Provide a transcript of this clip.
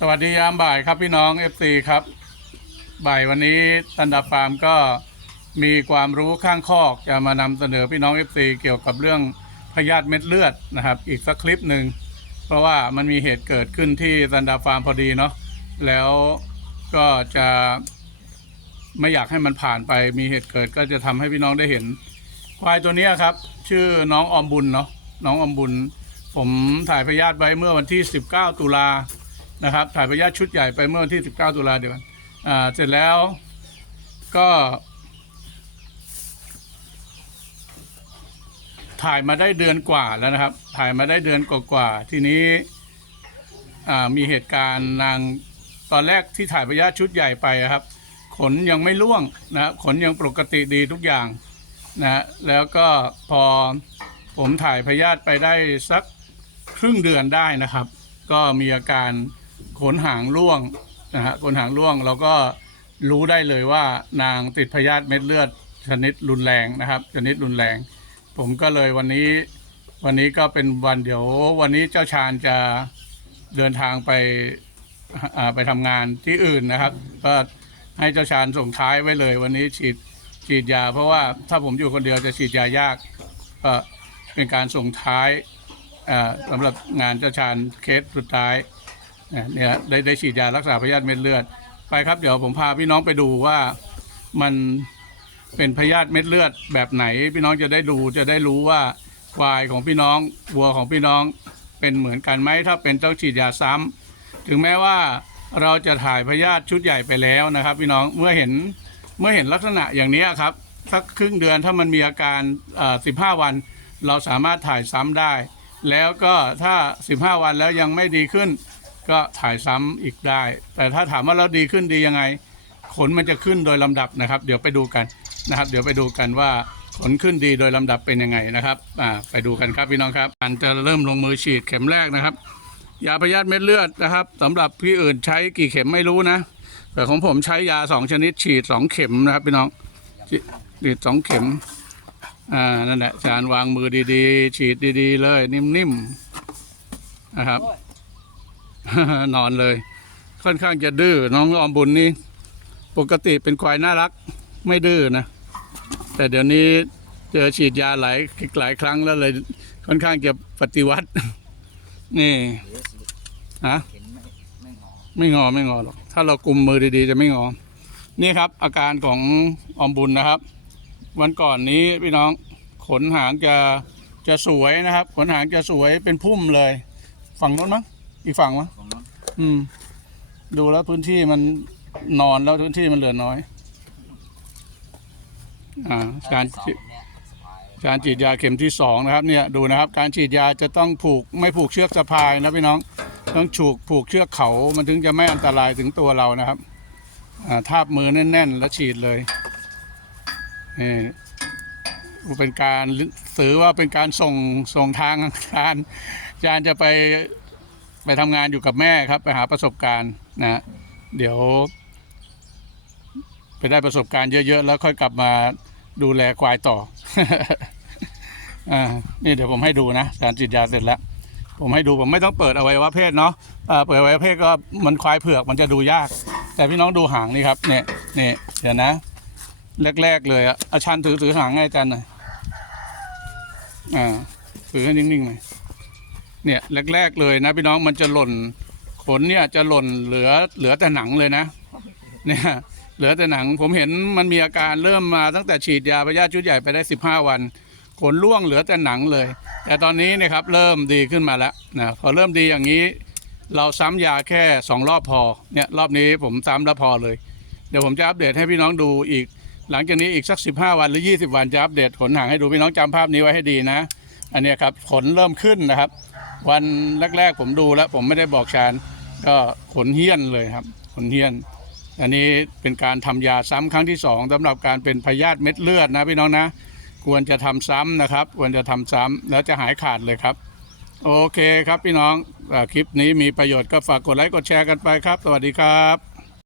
สวัสดียามบ่ายครับพี่น้อง FC ครับ บ่ายวันนี้ตันดาฟาร์มก็มีความรู้ข้างคอกจะมานำเสนอพี่น้อง FC เกี่ยวกับเรื่องพยาธิเม็ดเลือดนะครับ อีกสักคลิปหนึ่งเพราะว่ามันมีเหตุเกิดขึ้นที่ตันดาฟาร์มพอดีเนาะแล้วก็จะไม่อยากให้มันผ่านไปมีเหตุเกิดก็จะทำให้พี่น้องได้เห็น ควายตัวนี้ครับ ชื่อน้องอมบุญเนาะน้องออมบุญ ผมถ่ายพยาธิไว้เมื่อวันที่ 19 ตุลา นะครับถ่ายพยาธิชุดใหญ่ไปเมื่อวันที่ 19 ตุลาเดียวกันอ่าเสร็จแล้วก็ถ่ายมาได้เดือนกว่าแล้วนะครับ ถ่ายมาได้เดือนกว่าๆทีนี้อ่ามีเหตุการณ์นางตอนแรกที่ถ่ายพยาธิชุดใหญ่ไปครับ ขนยังไม่ร่วงนะครับขนยังปกติดีทุกอย่างนะแล้วก็พอผมถ่ายพยาธิไปได้สักครึ่งเดือนได้นะครับ ก็มีอาการ ขนหางร่วงนะฮะขนหางร่วงเราก็รู้ได้เลยว่านางติดพยาธิเม็ดเลือดชนิดรุนแรงนะครับ ชนิดรุนแรง ผมก็เลยวันนี้วันนี้ก็เป็นวันเดี๋ยววันนี้เจ้าชาญจะเดินทางไปไปทำงานที่อื่นนะครับ ก็ให้เจ้าชาญส่งท้ายไว้เลย วันนี้ฉีดฉีดยา เพราะว่าถ้าผมอยู่คนเดียวจะฉีดยายาก ก็เป็นการส่งท้ายอ่าสำหรับงานเจ้าชาญเคสสุดท้าย เนี่ยได้ได้ฉีดยารักษาพยาธิเม็ดเลือด ไปครับเดี๋ยวผมพาพี่น้องไปดูว่ามันเป็นพยาธิเม็ดเลือดแบบไหน พี่น้องจะได้ดูจะได้รู้ว่าควายของพี่น้องวัวของพี่น้องเป็นเหมือนกันไหมถ้าเป็นต้องฉีดยาซ้ำถึงแม้ว่าเราจะถ่ายพยาธิชุดใหญ่ไปแล้วนะครับ พี่น้องเมื่อเห็นเมื่อเห็นลักษณะอย่างนี้ครับสักครึ่งเดือนถ้ามันมีอาการเอ่อ15 วัน เราสามารถถ่ายซ้ำได้ แล้วก็ถ้า 15 วันแล้วยังไม่ดีขึ้น ก็ถ่ายซ้ำอีกได้ แต่ถ้าถามว่าเราดีขึ้นดียังไง ขนมันจะขึ้นโดยลำดับนะครับ เดี๋ยวไปดูกันนะครับ เดี๋ยวไปดูกันว่าขนขึ้นดีโดยลำดับเป็นยังไงนะครับอ่าไปดูกันครับพี่น้องครับอันจะเริ่มลงมือฉีดเข็มแรกนะครับ ยาพยาธิเม็ดเลือดนะครับสำหรับพี่อื่นใช้กี่เข็มไม่รู้นะแต่ของผมใช้ยาสองชนิดฉีดสองเข็มนะครับพี่น้องฉีดสองเข็มอ่านั่นแหละจารย์วางมือดีๆ ฉีดดีๆ เลยนิ่มๆนะครับ นอนเลย ค่อนข้างจะดื้อน้องออมบุญนี่ปกติเป็นควายน่ารักไม่ดื้อนะ แต่เดี๋ยวนี้เจอฉีดยาหลายหลายครั้งแล้วเลย ค่อนข้างจะปฏิวัติ นี่ฮะไม่งอไม่งอหรอกถ้าเรากุมมือดีๆ จะไม่งอ นี่ครับ อาการของออมบุญนะครับ วันก่อนนี้พี่น้องขนหางจะจะสวยนะครับ ขนหางจะสวยเป็นพุ่มเลย ฝั่งโน้นมั้ง อีกฝั่งมั้งอืม ดูแล้วพื้นที่มันนอนแล้วพื้นที่มันเหลือน้อย อ่า การฉีดการฉีดยาเข็มที่สองนะครับ เนี่ยดูนะครับ การฉีดยาจะต้องผูกไม่ผูกเชือกสะพายนะพี่น้อง ต้องฉูกผูกเชือกเขามันถึงจะไม่อันตรายถึงตัวเรานะครับ อ่าทาบมือแน่น ๆ แล้วฉีดเลยนี่เป็นการสื่อว่าเป็นการส่งส่งทางการอาจารจะไป ไปทำงานอยู่กับแม่ครับ ไปหาประสบการณ์นะเดี๋ยว ไปได้ประสบการณ์เยอะๆ แล้วค่อยกลับมาดูแลควายต่ออ่านี่เดี๋ยวผมให้ดูนะการฉีดยาเสร็จแล้ว ผมให้ดูผมไม่ต้องเปิดอวัยวะเพศเนาะอ่าเปิดอวัยวะเพศก็มันควายเผือกมันจะดูยาก แต่พี่น้องดูหางนี่ครับเนี่ยเนี่ยเดี๋ยวนะ แรกๆเลยอะอาชันถือถือหางให้อาจารย์หน่อยอ่าถือให้นิ่งๆหน่อย เนี่ยแรก ๆ เลยนะพี่น้องมันจะหล่นขนเนี่ยจะหล่นเหลือเหลือแต่หนังเลยนะ เนี่ยเหลือแต่หนังผมเห็นมันมีอาการเริ่มมาตั้งแต่ฉีดยาพยาธิชุดใหญ่ไปได้ 15 วัน ขนร่วงเหลือแต่หนังเลย แต่ตอนนี้นะครับเริ่มดีขึ้นมาแล้วนะพอเริ่มดีอย่างนี้ เราซ้ำยาแค่สองรอบพอเนี่ยรอบนี้ผมซ้ำแล้วพอเลย เดี๋ยวผมจะอัปเดตให้พี่น้องดูอีก หลังจากนี้อีกสัก 15 วันหรือ 20 วันจะอัปเดตขนหางให้ดูพี่น้องจำภาพนี้ไว้ให้ดีนะ อันนี้ครับขนเริ่มขึ้นนะครับ วันแรกๆผมดูแล้ว ผมไม่ได้บอกชานก็ขนเฮี้ยนเลยครับ ขนเฮี้ยน อันนี้เป็นการทำยาซ้ำครั้งที่สองสำหรับการเป็นพยาธิเม็ดเลือดนะพี่น้องนะ ควรจะทำซ้ำนะครับ ควรจะทำซ้ำแล้วจะหายขาดเลยครับ โอเคครับพี่น้องคลิปนี้มีประโยชน์ก็ฝากกดไลค์กดแชร์กันไปครับ สวัสดีครับ